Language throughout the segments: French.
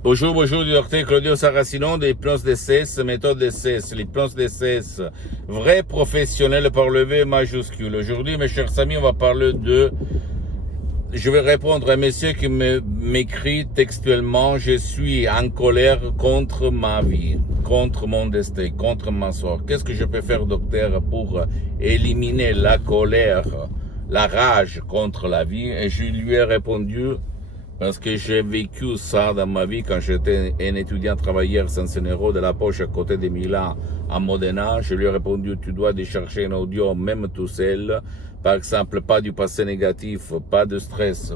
Bonjour, bonjour, du docteur Claudio Saracino de l'hypnose DCS, méthode DCS, l'hypnose DCS, vrai professionnel par le V majuscule. Aujourd'hui, mes chers amis, on va parler de... Je vais répondre à un monsieur qui m'écrit textuellement: je suis en colère contre ma vie, contre mon destin, contre ma sort. Qu'est-ce que je peux faire, docteur, pour éliminer la colère, la rage contre la vie? Et je lui ai répondu, parce que j'ai vécu ça dans ma vie quand j'étais un étudiant travailleur sans un euro de la poche à côté de Milan, à Modena. Je lui ai répondu: tu dois décharger un audio même tout seul. Par exemple, pas du passé négatif, pas de stress,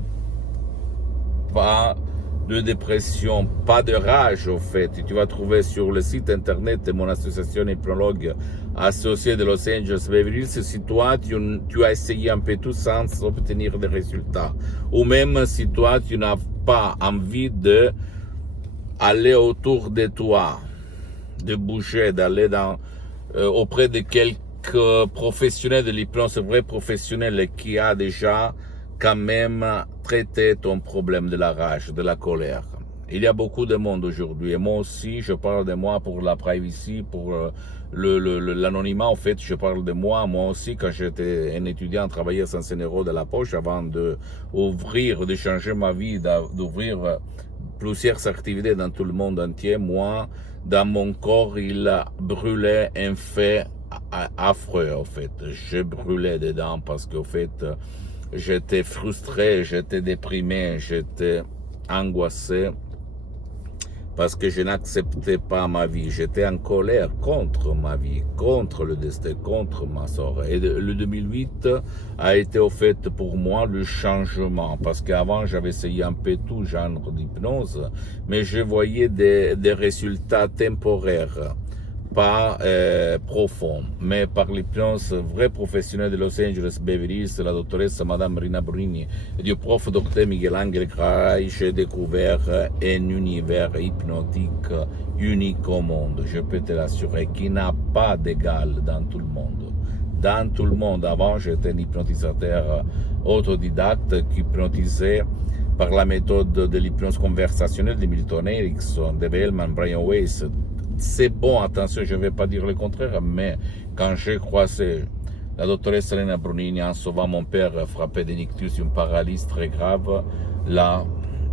pas de dépression, pas de rage au fait. Tu vas trouver sur le site internet de mon association hypnologue associée de Los Angeles Beverly Hills si toi tu as essayé un peu tout sans obtenir des résultats, ou même si toi tu n'as pas envie de aller autour de toi, de bouger, d'aller auprès de quelques professionnels de l'hypnose, vrais professionnels qui a déjà quand même traiter ton problème de la rage, de la colère. Il y a beaucoup de monde aujourd'hui, et moi aussi, je parle de moi pour la privacy, pour l'anonymat. En fait, je parle de moi aussi, quand j'étais un étudiant, travailleur sans un euro de la poche, avant de changer ma vie, d'ouvrir plusieurs activités dans tout le monde entier. Moi, dans mon corps, il brûlait un fait affreux, en fait. Je brûlais dedans parce qu'au fait, j'étais frustré, j'étais déprimé, j'étais angoissé parce que je n'acceptais pas ma vie. J'étais en colère contre ma vie, contre le destin, contre ma sort. Et le 2008 a été au fait pour moi le changement, parce qu'avant j'avais essayé un peu tout genre d'hypnose, mais je voyais des résultats temporaires, pas profond, mais par l'hypnose vrai professionnelle de Los Angeles Beverly Hills, la doctoresse Madame Rina Bruni et du prof Dr Miguel Angel Cray, j'ai découvert un univers hypnotique unique au monde, je peux te l'assurer, qui n'a pas d'égal dans tout le monde. Dans tout le monde. Avant, j'étais un hypnotisateur autodidacte qui hypnotisait par la méthode de l'hypnose conversationnelle de Milton Erickson, de Bellman, Brian Weiss. C'est bon, attention, je ne vais pas dire le contraire, mais quand j'ai croisé la doctoresse Elena Brunini en sauvant mon père frappé d'ictus, une paralysie très grave, là,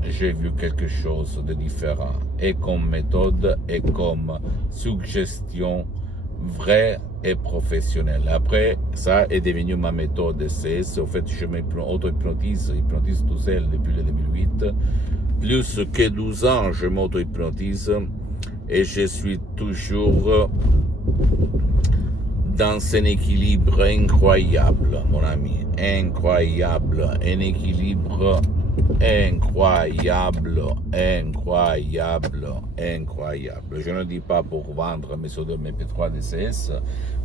j'ai vu quelque chose de différent, et comme méthode, et comme suggestion vraie et professionnelle. Après, ça est devenu ma méthode DCS. Au fait, je m'auto-hypnotise tout seul depuis le 2008. Plus que 12 ans, je m'auto-hypnotise. Et je suis toujours dans un équilibre incroyable, mon ami, incroyable, un équilibre incroyable. Je ne dis pas pour vendre mes sodomes MP3 DCS,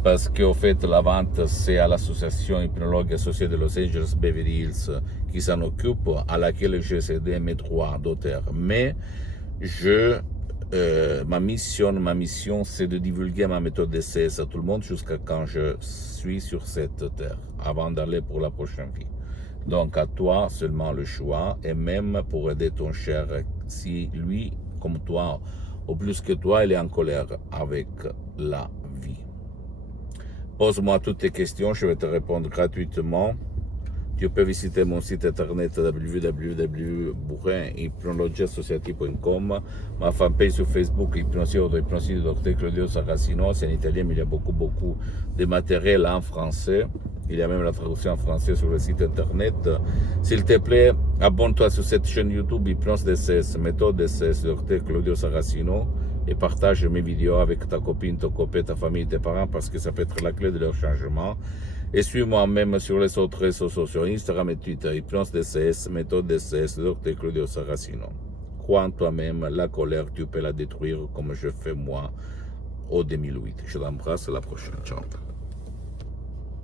parce qu'au fait, la vente, c'est à l'association hypnologue associée de Los Angeles Beverly Hills qui s'en occupe, à laquelle j'ai cédé mes droits d'auteur. Mais ma mission, c'est de divulguer ma méthode DCS à tout le monde jusqu'à quand je suis sur cette terre, avant d'aller pour la prochaine vie. Donc à toi seulement le choix, et même pour aider ton cher, si lui, comme toi, ou plus que toi, il est en colère avec la vie. Pose-moi toutes tes questions, je vais te répondre gratuitement. Tu peux visiter mon site internet www.bourrinhypnologieassociative.com, ma fanpage sur Facebook, Hypnosie du Dr Claudio Saracino. C'est en italien, mais il y a beaucoup de matériel en français. Il y a même la traduction en français sur le site internet. S'il te plaît, abonne-toi sur cette chaîne YouTube Hypnose DCS, méthode DCS, Dr Claudio Saracino, et partage mes vidéos avec ta copine, ton copain, ta famille, tes parents, parce que ça peut être la clé de leur changement. Et suis-moi même sur les autres réseaux sociaux, Instagram et Twitter, Hypnose DCS, méthode DCS, Dr Claudio Saracino. Crois en toi-même, la colère, tu peux la détruire comme je fais moi au 2008. Je t'embrasse, à la prochaine. Ciao.